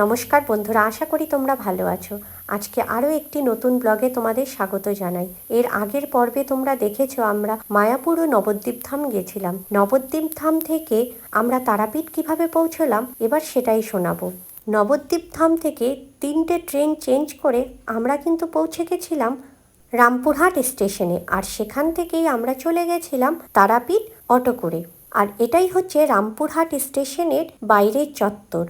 নমস্কার বন্ধুরা, আশা করি তোমরা ভালো আছো। আজকে আরও একটি নতুন ব্লগে তোমাদের স্বাগত জানাই। এর আগের পর্বে তোমরা দেখেছো আমরা মায়াপুর ও নবদ্বীপ ধাম গেছিলাম। নবদ্বীপ ধাম থেকে আমরা তারাপীঠ কিভাবে পৌঁছলাম এবার সেটাই শোনাবো। নবদ্বীপ ধাম থেকে 3টে ট্রেন চেঞ্জ করে আমরা কিন্তু পৌঁছে গেছিলাম রামপুরহাট স্টেশনে, আর সেখান থেকেই আমরা চলে গেছিলাম তারাপীঠ অটো করে। আর এটাই হচ্ছে রামপুরহাট স্টেশনের বাইরের চত্বর।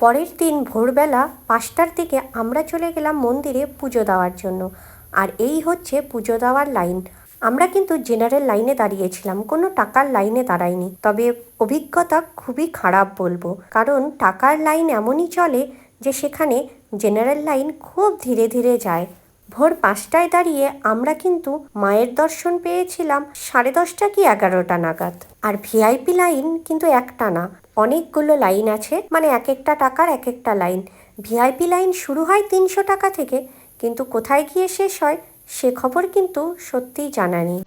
পরের দিন ভোরবেলা 5টার দিকে আমরা চলে গেলাম মন্দিরে পুজো দেওয়ার জন্য। আর এই হচ্ছে পুজো দেওয়ার লাইন। আমরা কিন্তু জেনারেল লাইনে দাঁড়িয়েছিলাম, কোনো টাকার লাইনে দাঁড়াইনি। তবে অভিজ্ঞতা খুবই খারাপ বলবো, কারণ টাকার লাইন এমনই চলে যে সেখানে জেনারেল লাইন খুব ধীরে ধীরে যায়। ভোর 5টায় দাঁড়িয়ে আমরা কিন্তু মায়ের দর্শন পেয়েছিলাম 10:30 কি 11টা নাগাদ। আর ভিআইপি লাইন কিন্তু একটা না, অনেকগুলো লাইন আছে, মানে এক একটা টাকার এক একটা লাইন। ভিআইপি লাইন শুরু হয় 300 টাকা থেকে, কিন্তু কোথায় গিয়ে শেষ হয় সে খবর কিন্তু সত্যিই জানা নেই।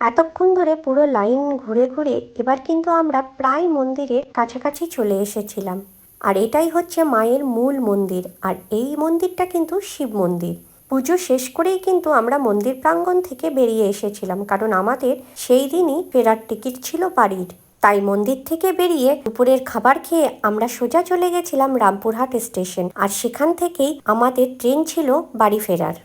এতক্ষণ ধরে পুরো লাইন ঘুরে ঘুরে এবার কিন্তু আমরা প্রায় মন্দিরের কাছাকাছি চলে এসেছিলাম। আর এটাই হচ্ছে মায়ের মূল মন্দির, আর এই মন্দিরটা কিন্তু শিব মন্দির। পুজো শেষ করেই কিন্তু আমরা মন্দির প্রাঙ্গণ থেকে বেরিয়ে এসেছিলাম, কারণ আমাদের সেই দিনই ফেরার টিকিট ছিল বাড়ির। তাই মন্দির থেকে বেরিয়ে দুপুরের খাবার খেয়ে আমরা সোজা চলে গেছিলাম রামপুরহাট স্টেশন, আর সেখান থেকেই আমাদের ট্রেন ছিল বাড়ি ফেরার।